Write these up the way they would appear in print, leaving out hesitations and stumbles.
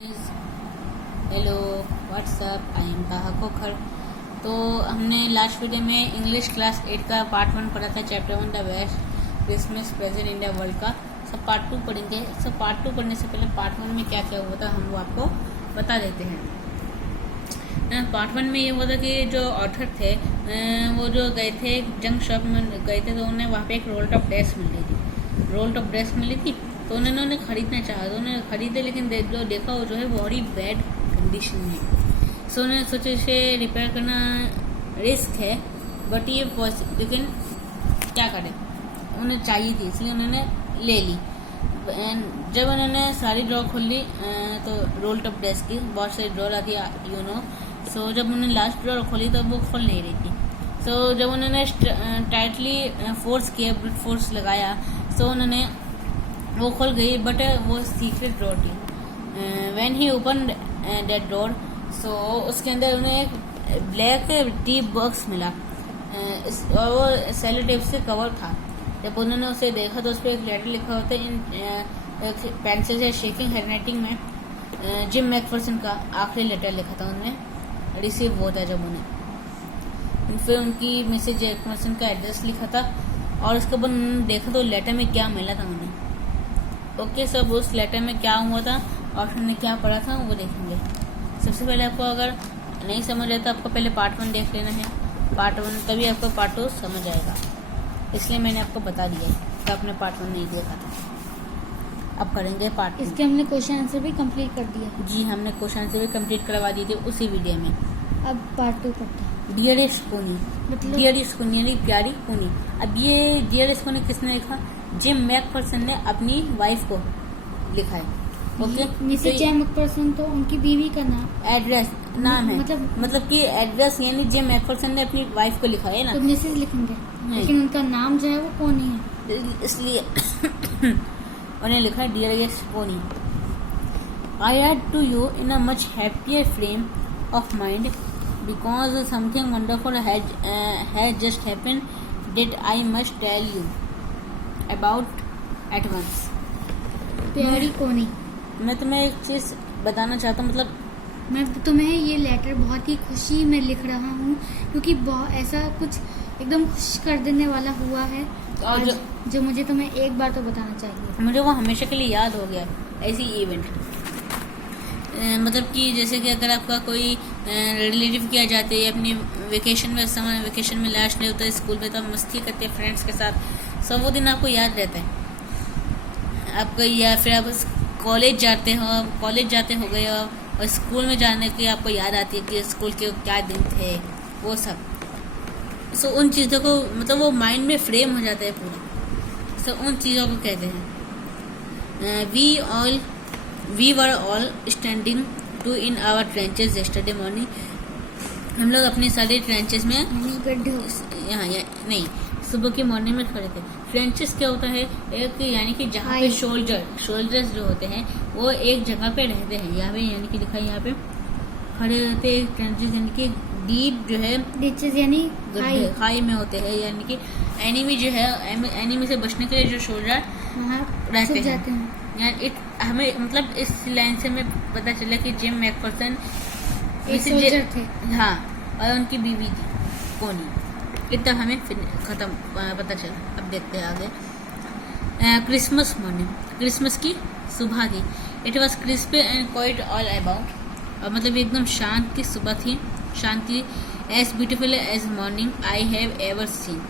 Hello what's up, I am ताहा खोखर। तो हमने लास्ट वीडियो में इंग्लिश क्लास 8 का पार्ट 1 पढ़ा था, chapter 1 the best Christmas present in the world का। सब पार्ट 2 पढ़ेंगे। सब पार्ट 2 पढ़ने से पहले पार्ट 1 में क्या क्या हुआ था हम वो आपको बता देते हैं। पार्ट 1 में ये हुआ था कि जो ऑथर थे वो जो गए थे जंक शॉप में गए थे, तो उन्हें वहाँ पे एक रोल टॉप ड्रेस मिली थी। तो उन्होंने खरीदना चाहा, तो उन्होंने खरीदे, लेकिन जो देखा वो जो है बहुत बैड कंडीशन में। सो उन्होंने सोचा इसे रिपेयर करना रिस्क है, बट ये लेकिन क्या करें, उन्हें चाहिए थी इसलिए उन्होंने ले ली। जब उन्होंने सारी ड्रॉ खोल ली तो रोल टॉप ड्रेस की बहुत सारी ड्रॉ आती है सो जब उन्होंने लास्ट ड्रॉ खोली तो वो खोल नहीं रही थी। सो जब उन्होंने टाइटली फोर्स किया, ब्रूट फोर्स लगाया, सो उन्होंने वो खुल गई, बट वो सीक्रेट डोर थी। When he open that door, so उसके अंदर उन्हें एक ब्लैक टी बॉक्स मिला और वो सेलो टेप से कवर था। जब उन्होंने उसे देखा तो उस पर एक लेटर लिखा होता है इन पेंसिल से शेकिंग हैंडराइटिंग में। जिम मैकफर्सन का आखिरी लेटर लिखा था उन्हें, रिसीव हुआ था जब उन्हें। फिर उनकी मिसेज जैकमर्सन का एड्रेस लिखा था और उसके बाद उन्होंने देखा तो लेटर में क्या मिला था उन्हें। ओके, सब उस लेटर में क्या हुआ था और उन्होंने क्या पढ़ा था वो देखेंगे। सबसे पहले आपको अगर नहीं समझ आया तो आपको पहले पार्ट 1 देख लेना है, पार्ट 1, तभी आपको पार्ट 2 समझ आएगा। इसलिए मैंने आपको बता दिया है कि आपने पार्ट 1 नहीं देखा था। अब करेंगे पार्ट 2। इसके हमने क्वेश्चन आंसर भी कंप्लीट कर दिया। जी, हमने क्वेश्चन आंसर भी कंप्लीट करवा दिए थे उसी वीडियो में। अब पार्ट 2 करते हैं। डियरेस्ट पोनी, मतलब डियरेस्ट पोनी यानी प्यारी पोनी। अब ये डियरेस्ट पोनी किसने लिखा? जिम मैकफर्सन ने अपनी वाइफ को लिखा है। ओके, मिसेज जैम मैकफर्सन तो उनकी बीवी का नाम एड्रेस नाम है, मतलब कि एड्रेस यानी जिम मैकफर्सन ने अपनी वाइफ को लिखा है ना, तो मिसेज लिखेंगे, लेकिन उनका नाम जो है वो पोनी है, इसलिए उन्हें लिखा है dearest pony. I add to you in a much happier frame of mind because something wonderful has just happened that I must tell you about at once। प्यारी पोनी, मैं तुम्हें एक चीज बताना चाहता हूँ, मतलब मैं तुम्हें ये लेटर बहुत ही खुशी में लिख रहा हूँ क्योंकि ऐसा कुछ एकदम खुश कर देने वाला हुआ है और जो मुझे तुम्हें एक बार तो बताना चाहिए। मुझे वो हमेशा के लिए याद हो गया ऐसी इवेंट। मतलब कि जैसे कि अगर आपका कोई रिलेटिव किया जाते हैं अपनी वेकेशन में, समर वेकेशन में लास्ट डे होता है स्कूल में, तो आप मस्ती करते हैं फ्रेंड्स के साथ, सब वो दिन आपको याद रहता है आपका। या फिर आप कॉलेज जाते हो गए और स्कूल में जाने की आपको याद आती है कि स्कूल के क्या दिन थे वो सब। सो उन चीज़ों को मतलब वो माइंड में फ्रेम हो जाता है पूरा। सो उन चीज़ों को कहते हैं We were all standing to in our trenches yesterday morning। हम लोग अपने सारे ट्रेंचेस में यहाँ नहीं सुबह की मॉर्निंग में खड़े थे। ट्रेंचेस क्या होता है? एक यानी कि जहाँ पे सोल्जर्स जो होते हैं वो एक जगह पे रहते हैं। यहाँ पे यानी कि लिखा है यहाँ पे खड़े रहते हैं। ट्रेंचेस यानी कि डीप जो है डिचेस यानी खाई में होते हैं, यानी कि एनिमी जो है एनिमी से बचने के लिए जो सोल्जर रहते हैं। हमें मतलब इस लाइन से हमें पता चला कि जिम मैकफर्सन एक सोल्जर थे, हाँ, और उनकी बीवी थी पोनी। इतना हमें खत्म पता चला। अब देखते हैं आगे। क्रिसमस मॉर्निंग, क्रिसमस की सुबह थी। It was crispy and quiet all about, और मतलब एकदम शांत की सुबह थी, शांति। As beautiful as morning I have ever seen,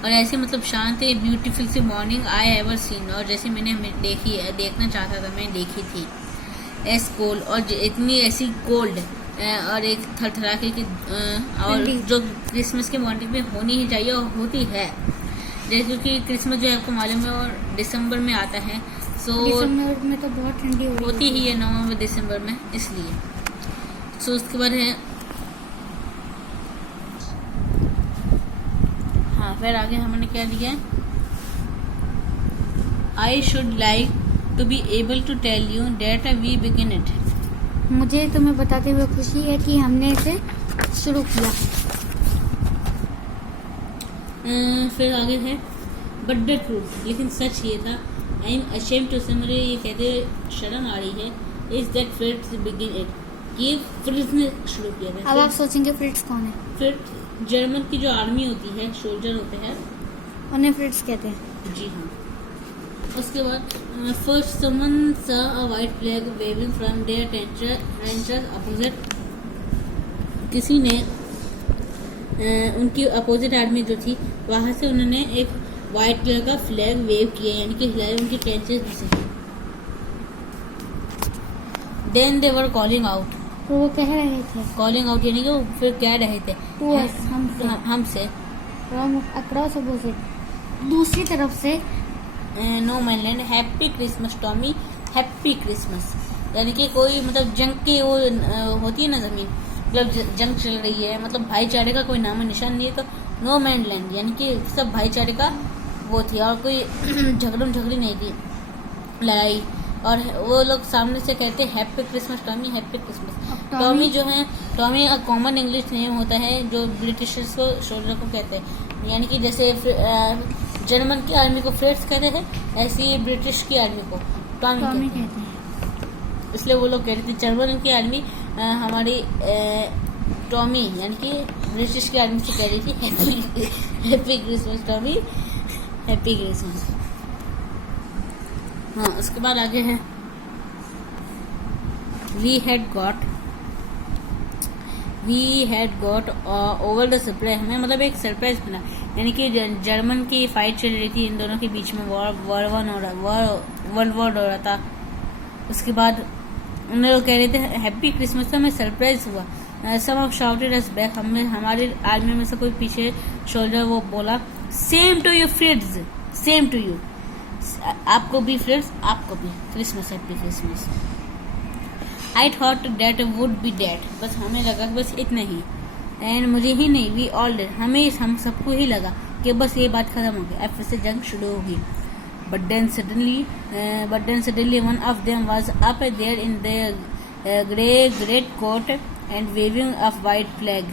और ऐसे मतलब शांत है ब्यूटीफुल सी मॉर्निंग आई एवर सीन, और जैसे मैंने देखना चाहता था मैं देखी थी। एस कोल्ड, और इतनी ऐसी कोल्ड और एक थरथराके की और जो क्रिसमस के मॉर्निंग में होनी ही चाहिए और होती है। जैसे कि क्रिसमस जो है आपको मालूम है और दिसंबर में आता है, सो दिसंबर में तो बहुत ठंडी होती ही है, नवंबर दिसंबर में, इसलिए। सो उसके बाद है फिर आगे हमने क्या दिया? I should like to be able to tell you that we begin it. मुझे तुम्हें बताते हुए खुशी है कि हमने इसे शुरू किया। फिर आगे है बट द ट्रूथ, लेकिन सच ये था। आई एम अशेम्ड टू से, मुझे ये कहते शर्म आ रही है is that Fritz begin it, ये फ्रिट्ज ने शुरू किया अब था। आप सोचेंगे फ्रिट्ज कौन है? फ्रिट्ज जर्मन की जो आर्मी होती है, सोल्जर होते हैं, उन्हें फ्रिट्ज कहते हैं। जी हाँ। उसके बाद first someone saw a white flag waving from their trenches opposite, किसी ने उनकी अपोजिट आर्मी जो थी वहां से उन्होंने एक वाइट कलर का फ्लैग वेव किया, यानी कि हिलाया उनकी ट्रेंचेस से। Then they were calling out, तो वो कह रहे थे कॉलिंग आउट यानी कि वो फिर कह रहे थे टू अस, हमसे अक्रॉस अपोजिट, दूसरी तरफ से no man land happy Christmas Tommy, happy Christmas, यानी कि कोई मतलब जंग की वो होती है ना जमीन, मतलब जंग चल रही है, मतलब भाईचारे का कोई नाम निशान नहीं है, तो नो मैन लैंड यानी कि सब भाईचारे का वो थी और कोई झगड़ी नहीं थी, लड़ाई। और वो लोग सामने से कहते हैं happy Christmas Tommy, happy Christmas. Tommy जो है, टॉमी का कॉमन इंग्लिश नेम होता है जो ब्रिटिशर्स को, सोल्जर को कहते हैं, यानी कि जैसे जर्मन की आर्मी को फ्रिट्ज कहते हैं, ऐसे ही ब्रिटिश की आर्मी को टॉमी कहते हैं। इसलिए वो लोग कहते थे जर्मन की आर्मी हमारी टॉमी यानी कि ब्रिटिश की आर्मी से कह रही थी happy Christmas Tommy, happy Christmas. हाँ, उसके बाद आगे है we had got over the surprise, हमें मतलब एक सरप्राइज मिला, यानी कि जर्मन की फाइट चल रही थी इन दोनों के बीच में, वर्ल्ड वॉर हो रहा था। उसके बाद उन लोग कह रहे थे हैप्पी क्रिसमस, तो हमें सरप्राइज हुआ। सम ऑफ शाउटेड अस बैक, हमें हमारे आर्मी में से कोई पीछे सोल्जर वो बोला same to you Fritz, same to you, आपको भी फ्रिट्ज, आपको भी Christmas, happy Christmas. I thought that would be that, बस हमें लगा बस इतना ही, एंड मुझे ही नहीं, वी ऑल डेड, हम सबको ही लगा कि बस ये बात खत्म हो गई, अब फिर से जंग शुरू होगी। But then suddenly one of them was up there in their great coat and waving a white flag.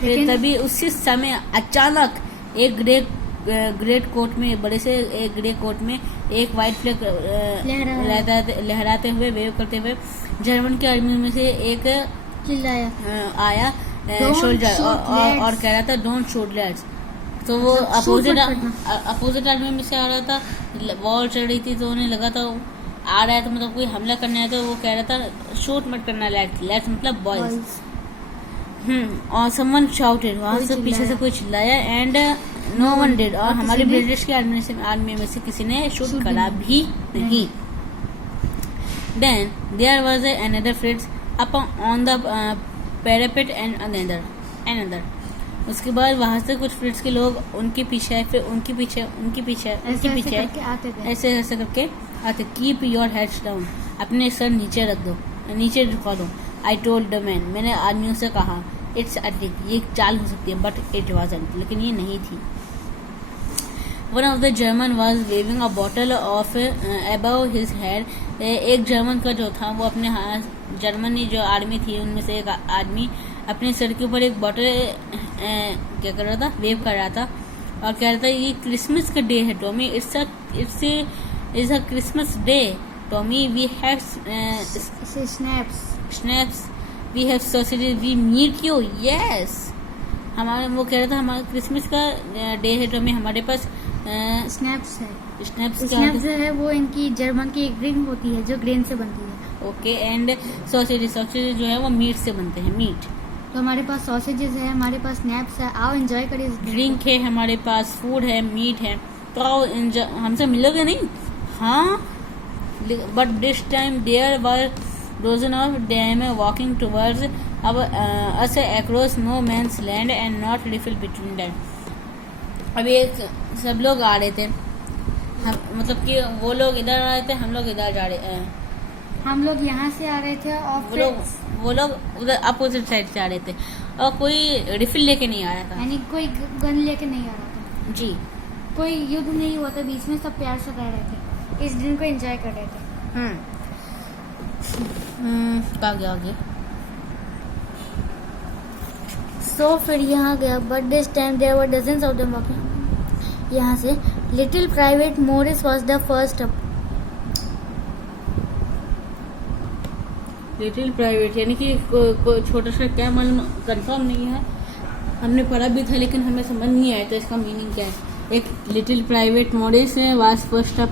फिर तभी उसी समय अचानक एक ग्रेट कोट में, बड़े से एक ग्रे कोट में एक व्हाइट फ्लैग लहराते हुए, वेव करते हुए जर्मन की आर्मी में से एक आया सोल्जर और कह रहा था डोंट शूट लेट्स। तो वो अपोजिट आर्मी में से आ रहा था, वॉर चल रही थी, तो उन्हें लगा था आ रहा है तो मतलब कोई हमला करने आया, तो वो कह रहा था शूट मत करना, लेट्स मतलब बॉयज। और समवन शाउटेड, वहां से पीछे से कोई चिल्लाया, एंड नो वन डिड, और हमारे ब्रिटिश की आर्मी में से किसी ने शूट करा भी नहीं। Then there was another Fritz up on the parapet and another, उसके बाद वहां से कुछ फ्रिट्ज के लोग उनके पीछे, फिर उनके पीछे ऐसे करके आते। कीप योर हेड्स डाउन, अपने सर नीचे रख दो, नीचे झुका दो। आई टोल्ड द मैन, मैंने आदमियों से कहा इट्स अ ट्रिक, ये चाल हो सकती है, बट इट वाजंट, लेकिन ये नहीं थी। One of the German was waving a bottle of above his head, एक जर्मन का जो था वो अपने हाथ, जर्मनी जो आर्मी थी उनमें से एक आदमी अपने सर के ऊपर एक बॉटल क्या कर रहा था, वेव कर रहा था, और कह रहा था ये क्रिसमस का डे है Tommy, it's a Christmas day Tommy, we have schnapps, we have sausages, we meet you, yes. हमारे वो कह रहा था हमारा क्रिसमस का डे है टॉमी, हमारे पास स्नैप्स है। स्नैप्स जो है वो इनकी जर्मन की एक ड्रिंक होती है जो ग्रेन से बनती है। ओके, एंड सॉसेजेस जो है वो मीट से बनते हैं, मीट। तो हमारे पास सॉसेजेस है, हमारे पास स्नैप्स है, आओ एंजॉय करिए। ड्रिंक है हमारे पास, फूड है, मीट है, तो आओ हमसे मिलोगे नहीं? हाँ, but this time there were dozen of them walking towards us across no man's land and not rifle between them. अभी सब लोग आ रहे थे, मतलब कि वो लोग इधर आ रहे थे, हम लोग इधर जा रहे, हम लोग यहाँ से आ रहे थे और वो लोग उधर अपोजिट साइड से आ रहे थे, और कोई रिफिल लेके नहीं आ रहा था, यानी कोई गन लेके नहीं आ रहा था जी, कोई युद्ध नहीं हुआ था बीच में, सब प्यार से रह रहे थे, इस दिन को एंजॉय कर रहे थे। आगे सो फिर यहाँ गया, but this time there were dozens of them walking. यहाँ से little private Morris was the first up. Little private यानी कि छोटा सा क्या मालूम, कंफर्म नहीं है। हमने पढ़ा भी था लेकिन हमें समझ नहीं आया तो इसका मीनिंग क्या है। एक लिटिल प्राइवेट मॉडेस है वाज फर्स्ट अप,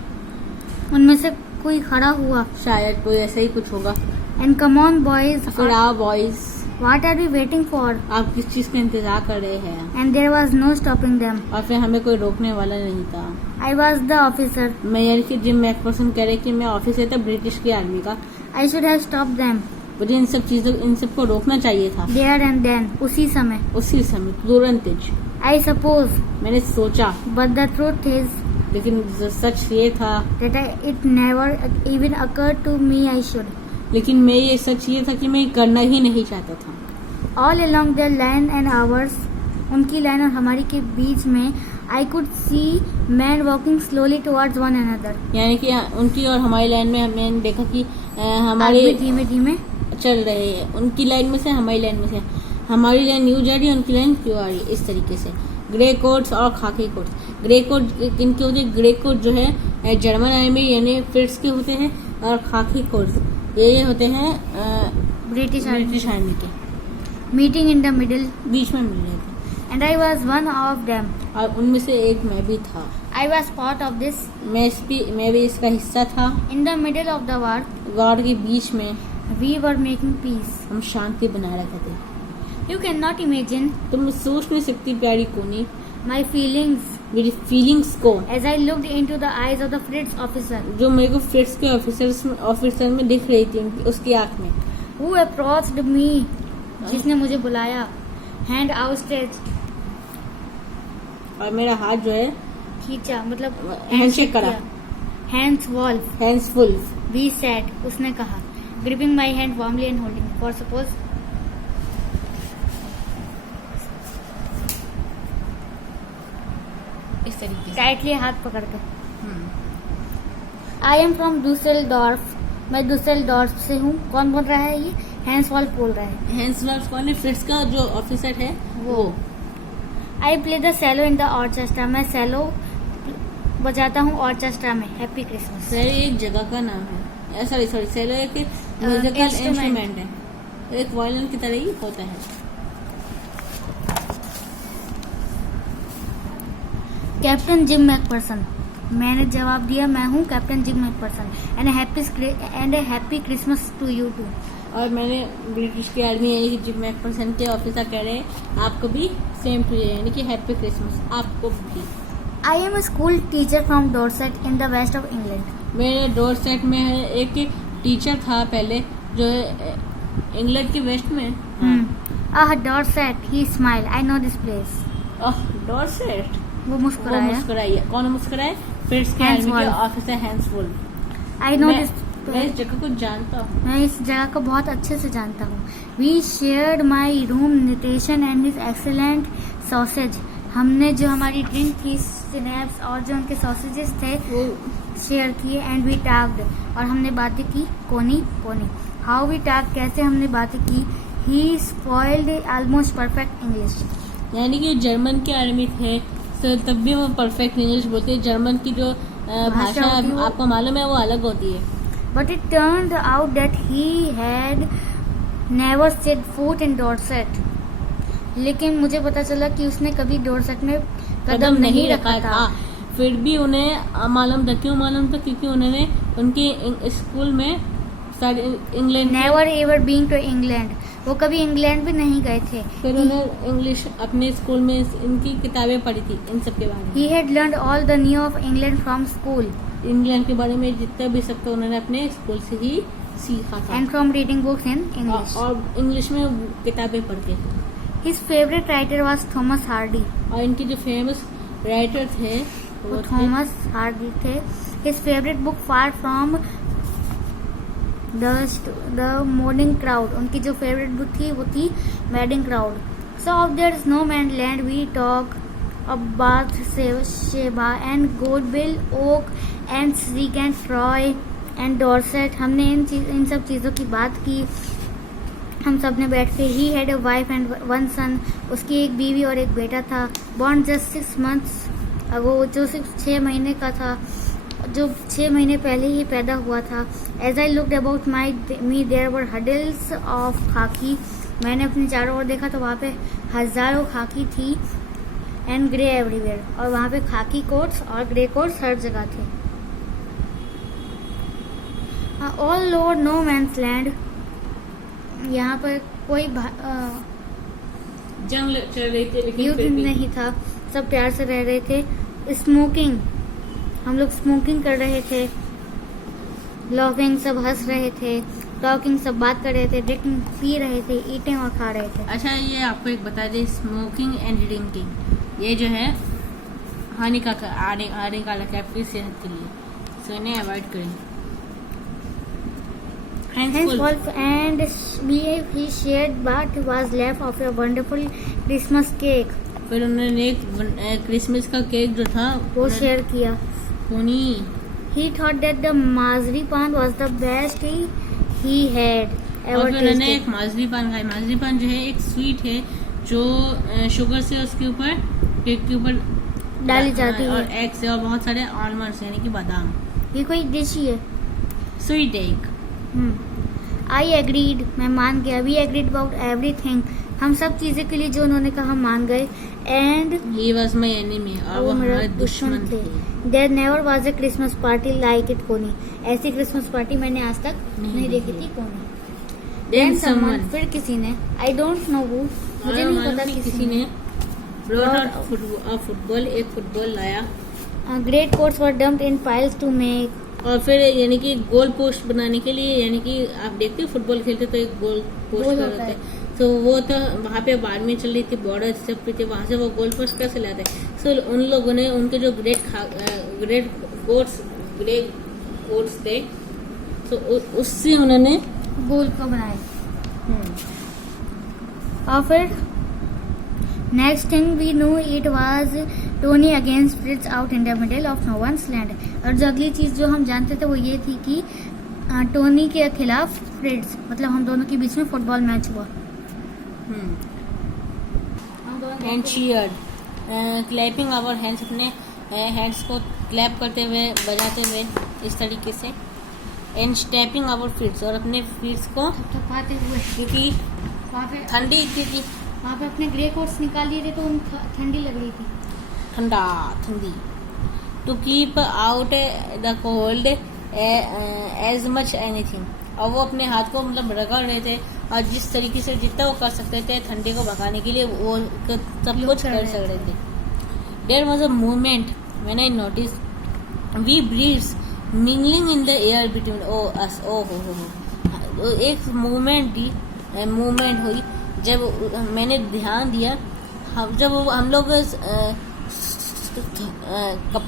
उनमें से कोई खड़ा हुआ। शायद कोई ऐसा ही कुछ होगा। एंड कम ऑन बॉयज, फिर आओ boys, what are we waiting for? आप किस चीज का इंतजार कर रहे हैं? And there was no stopping them. और फिर हमें कोई रोकने वाला नहीं था। I was the officer. मैं यानी कि जिम मैकफर्सन कह रहे कि मैं ऑफिसर था ब्रिटिश की आर्मी का। I should have stopped them. मुझे इन सबको रोकना चाहिए था देयर एंड देन, उसी समय। उसी समय, तुरंत। आई सपोज, मैंने सोचा, बट द ट्रूथ इज लेकिन सच ये था, that it never even occurred to me I should. लेकिन मैं ये सच ये था कि मैं करना ही नहीं चाहता था। All along their line and ours, उनकी लाइन और हमारी के बीच में I could see men walking slowly towards one another. यानी कि उनकी और हमारी लाइन में मैंने देखा कि हमारे आदमी धीमे धीमे चल रहे हैं, उनकी लाइन में से हमारी लाइन में से। हमारी लाइन यूँ जा रही है, उनकी लाइन क्यों आ रही है, इस तरीके से। ग्रे कोट्स और खाकी कोट्स। ग्रे कोट किनके होते हैं? ग्रे कोट जो है जर्मन आर्मी यानी फिट्स के होते हैं, और खाकी कोट्स ये होते हैं ब्रिटिश आर्मी के। मीटिंग इन द मिडिल, बीच में मिल रहे थे, and I was one of them. और उनमें से एक मैं भी था। I was part of this. मैं भी इसका हिस्सा था। In the middle of the war, God के बीच में we were making peace. हम शांति बनाए रखते थे। You cannot imagine तुम सोच नहीं सकती प्यारी कोनी my feelings मेरी फीलिंग्स को, as I looked into the eyes of the Fritz officer जो मेरे को फिट्स के ऑफिसर में दिख रही थी उसकी आंख में। who approached me, जिसने मुझे बुलाया, hand outstretched, और मेरा हाथ जो है खींचा, मतलब हैंडशेक करा। hands wolf, hands full. we said, उसने कहा, gripping my hand warmly and holding it. For suppose इस तरीके से। टाइटली हाथ पकड़ के। आई एम फ्रॉम डुसेलडॉर्फ, मैं डुसेलडॉर्फ से हूँ। कौन बोल रहा है ये? हैंस वॉल्फ बोल रहा है। हैंड्स वॉल्फ कौन है? फिट्स का जो ऑफिसर है वो। I play the cello in the orchestra, मैं सेलो बजाता हूँ ऑर्केस्ट्रा में। Happy Christmas. सेलो एक जगह का नाम है, सॉरी सेलो एक म्यूजिकल इंस्ट्रूमेंट है, एक वायलिन की तरह ही होता है। कैप्टन जिम मैकपर्सन, मैंने जवाब दिया, मैं हूँ captain Jim McPherson, and happy Christmas to you too. और मैंने ब्रिटिश की आर्मी यानी कि जिम मैकपर्सन के ऑफिसर कह रहे हैं आपको भी सेम टू यानी कि हैप्पी क्रिसमस आपको भी। I am school teacher from Dorset in the west of England. मेरे डॉर्सेट में है एक टीचर था पहले जो इंग्लैंड के वेस्ट में। Dorset, he smile, I know this place. Dorset, वो वो मुस्कुराया। मुस्कुराई है। कौन मुस्कुराए? फिट्स के हैंस आर्मी के Wolf. Officer Hans Wolf. I know this, मैं इस जगह को जानता हूँ। मैं इस जगह को बहुत अच्छे से जानता हूँ। We shared my rum ration and his excellent sausage, हमने जो हमारी ड्रिंक थी स्नैप्स और जो उनके सॉसेजेस थे वो शेयर किए। एंड वी टाक्ड, और हमने बातें की। कोनी हाउ वी टाक, कैसे हमने बातें की। ही स्पॉइल्ड ऑलमोस्ट परफेक्ट इंग्लिश, यानी कि जर्मन के आर्मी थे तो तब भी वो परफेक्ट इंग्लिश बोलते हैं। जर्मन की जो भाषा होती है वो- आपको मालूम है वो अलग होती है। But it turned out that he had never set foot in Dorset, लेकिन मुझे पता चला कि उसने कभी डॉर्सेट में कदम नहीं रखा था। फिर भी उन्हें मालूम था। क्यों मालूम था? क्योंकि उन्होंने उनके स्कूल में England never ever being to England, वो कभी इंग्लैंड भी नहीं गए थे। फिर उन्हें इंग्लिश अपने स्कूल में इनकी किताबें पढ़ी थी इन सब के बारे में। He had learned all the new of England from school England के बारे में जितना भी सब तो उन्होंने अपने स्कूल से ही सीखा था। And from reading books in English. और इंग्लिश में किताबें पढ़ते थे। His favourite writer was Thomas Hardy, और इनके जो फेमस राइटर थे वो वो थे थॉमस हार्डी थे। His favourite book far from the morning crowd, उनकी जो फेवरेट बुक थी वो थी morning crowd. So of their snow man land we talk about Sheba and Godwill Oak and Sreek and Troy and Dorset, हमने इन सब चीज़ों की बात की। हम सब ने बैठ के। He had a wife and one son, उसकी एक बीवी और एक बेटा था। बॉर्न जस्ट 6 months अगो, जो सिर्फ 6 महीने का था। जो 6 महीने पहले ही पैदा हुआ था। As I looked about me there were huddles of khaki. मैंने अपने चारों ओर देखा तो वहाँ पे हजारों खाकी थी। एंड ग्रे एवरीवेयर, और वहाँ पे खाकी कोट्स और ग्रे कोट्स हर जगह थे। All over no man's land, यहाँ पर कोई जंग चल रही थी लेकिन युद्ध फिर भी नहीं था, सब प्यार से रह रहे थे। स्मोकिंग, हम लोग स्मोकिंग कर रहे थे। लॉगिंग, सब हंस रहे थे। टॉकिंग, सब बात कर रहे थे। ड्रिंकिंग, पी रहे थे। ईटिंग, और खा रहे थे। अच्छा, ये आपको एक बता दें, स्मोकिंग एंड ड्रिंकिंग ये जो है हानिकारक है आपकी सेहत के लिए, सो इन्हें अवॉइड करें। Henceforth, and he shared what was left of a wonderful Christmas cake. फिर उन्होंने एक क्रिसमस का केक जो था वो शेयर किया। उन्हीं He thought that the marzipan was the best he had ever और फिर उन्होंने tasted. एक माजरी पान खाई। माजरी पान जो है एक स्वीट है जो शुगर से उसके ऊपर केक के ऊपर डाली जाती और है। एग से और बहुत सारे आलमंड्स यानी कि बादाम। ये कोई डिश ही है। Sweet egg. आई एग्रीड, मैं मान गया। वी एग्रीड अबाउट एवरीथिंग, हम सब चीजें के लिए जो उन्होंने कहा मान गए। And he was my enemy, और वो मेरा हमारे दुश्मन थे। There never was a Christmas party like it Connie, ऐसी क्रिसमस पार्टी मैंने आज तक नहीं देखी थी कोनी। Then Then someone, someone, फिर किसी ने, आई डोंट नो हु, मुझे नहीं पता किसी ने brought out फुटबॉल, एक फुटबॉल लाया great coats were dumped in piles to make, और फिर यानी कि गोल पोस्ट बनाने के लिए, यानी कि आप देखते हो फुटबॉल खेलते तो एक गोल पोस्ट गोल कर होता होता है, तो वो तो वहाँ पे आर्मी चल रही थी, बॉर्डर सब पे थे, वहाँ से वो गोल पोस्ट कैसे लाते हैं। सो उन लोगों ने उनके जो ग्रेट कोट्स थे तो उससे उन्होंने गोल को बनाए। और फिर next thing we know it was Tony against Fritz out in the middle of no one's land. और जो अगली चीज जो हम जानते थे वो ये थी कि टोनी के खिलाफ फ्रिट्ज, मतलब हम दोनों के बीच में फुटबॉल मैच हुआ। And cheered, clapping our hands, अपने हैंड्स को क्लैप करते हुए, बजाते हुए इस तरीके से। एंड स्टैपिंग आवर फीट्स, और अपने फीट्स को थपथपाते हुए, क्योंकि वहाँ पे ठंडी इतनी थी, वहाँ पे अपने ग्रे कोट्स निकाल लिए थे तो उन ठंडी लग रही थी। ठंडी to keep out the cold as much anything, और वो अपने हाथ को मतलब रगड़ रहे थे, और जिस तरीके से जितना वो कर सकते थे ठंडी को भगाने के लिए वो सब कुछ कर सक रहे थे। There was a movement when I notice we breaths mingling in the air between us. हो एक मूवमेंट हुई जब मैंने ध्यान दिया, जब हम लोग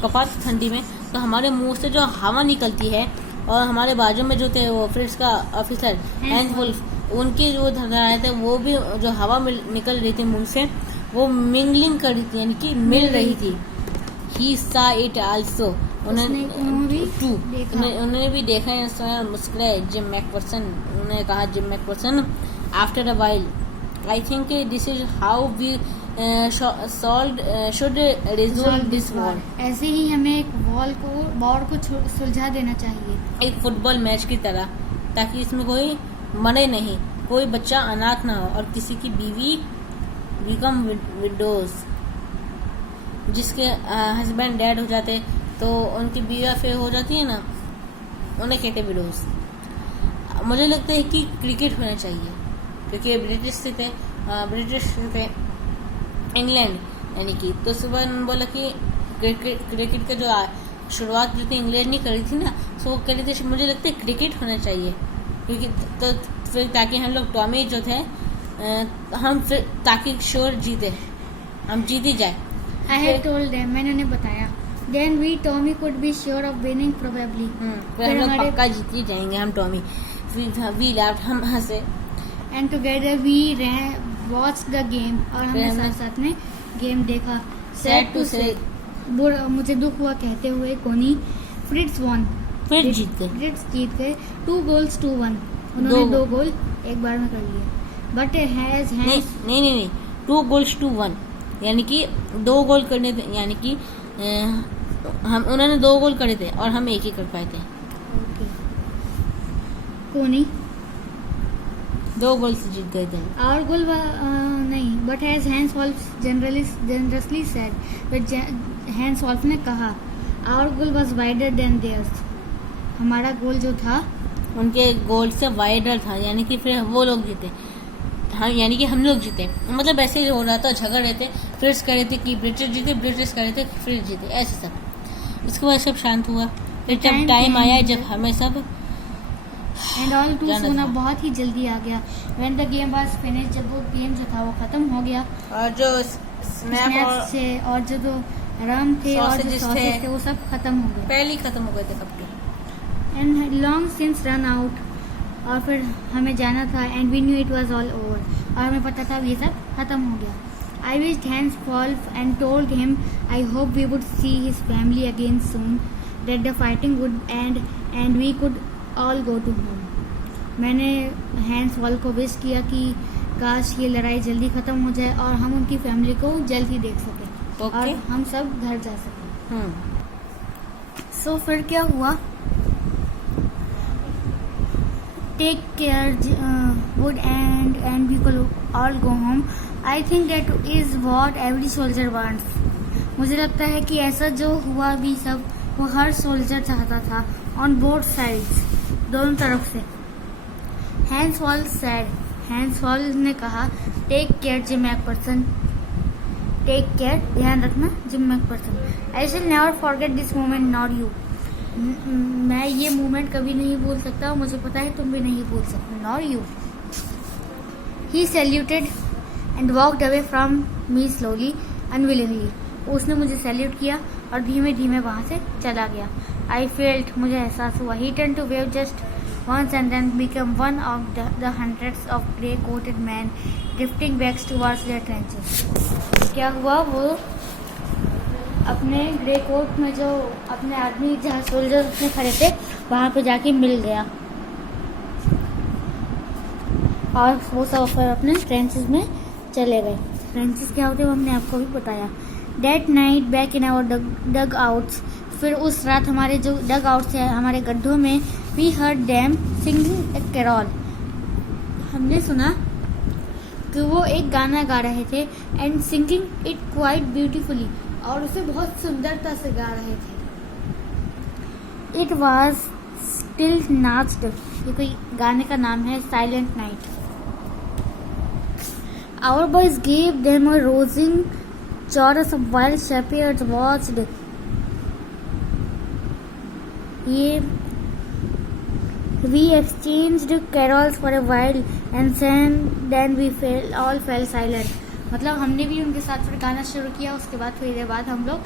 कपात ठंडी में, तो हमारे मुंह से जो हवा निकलती है, और हमारे बाजू में जो थे वो फ्रिट्ज का ऑफिसर हैंसवुल्फ, उनके जो धड़ाए थे वो भी जो हवा निकल रही थी मुंह से वो मिंगलिंग कर रही थी, यानी कि मिल रही थी। ही सा इट आल्सो, उन्होंने भी देखा है, मुस्कुराए। जिम मैकफर्सन, उन्होंने कहा Jim McPherson, after a while I think this is how we should resolve this war. ऐसे ही हमें एक वॉर को सुलझा देना चाहिए, एक फुटबॉल मैच की तरह, ताकि इसमें कोई मरे नहीं, कोई बच्चा अनाथ ना हो, और किसी की बीवी बिकम विडोज, जिसके हस्बैंड डेड हो जाते तो उनकी बीवियां फिर हो जाती है ना, उन्हें कहते विडोज। मुझे लगता है कि क्रिकेट होना चाहिए, क्योंकि ब्रिटिश थे इंग्लैंड, यानी कि तो सुबह बोला कि क्रिकेट का जो शुरुआत जो थी इंग्लैंड ने करी थी ना, तो वो करी थी, मुझे लगता है क्रिकेट होना चाहिए, क्योंकि तो फिर ताकि हम लोग टॉमी जो थे हम फिर ताकि श्योर जीते, हम जीत ही जाए। आई हैव टोल्ड देम, मैंने उन्हें बताया। Then we Tommy could be sure of winning probably, फिर हम लोग पक्का जीत ही जाएंगे हम टॉमी। वी लाफ्ड, हम हंसे। And together we watch the game, और हमने साथ साथ में गेम देखा। सैड टू से, मुझे दुख हुआ कहते हुए कोनी, फ्रिट्ज वॉन, फिर जीत गए, फ्रिट्ज जीत गए। 2 goals to 1, उन्होंने 2 गोल एक बार में कर लिए। बट हैज नहीं 2 goals to 1, यानी कि 2 गोल करने, यानी कि हम उन्होंने 2 गोल करे थे और हम 1 ही कर पाए थे। ओके, कोनी 2 गोल से जीत गए थे। आवर गोल नहीं, but has Hans Wolf generously said, but Hans Wolf ने कहा our goal was wider than theirs, हमारा गोल जो था उनके गोल से वाइडर था, यानी कि फिर वो लोग जीते। हाँ, यानी कि हम लोग जीते, मतलब ऐसे ही हो रहा था, झगड़ रहे थे, फिर कह रहे थे कि ब्रिटिश जीते, ब्रिटिश कह रहे थे फिर जीते, ऐसे सब। इसके बाद सब शांत हुआ। फिर जब टाइम आया जब हमें सब एंड ऑल टू जाना सोना था। बहुत ही जल्दी आ गया। When the game was finish, जब वो गेम जो था वो खत्म हो गया, और जो स्नैक्स थे और जो रम थे और जो Sausages सॉसेज थे। थे वो सब खत्म हो गए पहले ही खत्म हो गए थे सबके। And long since run out, और फिर हमें जाना था and we knew it was all over, और हमें पता था अब ये सब खत्म हो गया। I wished Hans Wolf and told him I hope we would see his family again soon, that the fighting would end and we could all go to home. मैंने हैंस वॉल्फ को विश किया कि काश ये लड़ाई जल्दी खत्म हो जाए और हम उनकी फैमिली को जल्द ही देख सकें ओके। और हम सब घर जा सकें। सो फिर क्या हुआ, take care would and we could all go home. I think that is what every soldier wants. मुझे लगता है कि ऐसा जो हुआ भी सब वो हर सोल्जर चाहता था, on both sides, दोनों तरफ से। Hans Wolf said, Hans Wolf ने कहा take care Jim McPherson, take care, ध्यान रखना Jim McPherson. I shall never forget this moment, not you. मैं ये मोमेंट कभी नहीं भूल सकता, मुझे पता है तुम भी नहीं भूल सकते, nor you. He saluted and walked away from me slowly unwillingly, उसने मुझे सैल्यूट किया और धीमे धीमे वहाँ से चला गया। आई फेल्ट, मुझे एहसास हुआ। He turn to wave just once and then become one of the hundreds of grey coated man drifting backs towards their trenches. क्या हुआ, वो अपने ग्रे कोट में जो अपने आदमी जहाँ सोल्जर में खड़े थे वहाँ पे जाके मिल गया और वो सब फिर अपने ट्रेंचेस में चले गए। ट्रेंचेस क्या होते हैं वो हमने आपको भी बताया। That night back in our dugouts, फिर उस रात हमारे जो डग आउट्स है हमारे गड्ढों में, we heard them singing a carol, हमने सुना कि वो एक गाना गा रहे थे and singing it quite beautifully, और उसे बहुत सुंदरता से गा रहे थे। इट वॉज स्टिल नाच्ड, ये कोई गाने का नाम है, silent night. Our boys gave them a rousing chorus of while shepherds watched, ये we exchanged carols for a while and then we all fell silent, मतलब हमने भी उनके साथ फिर गाना शुरू किया, उसके बाद थोड़ी देर बाद हम लोग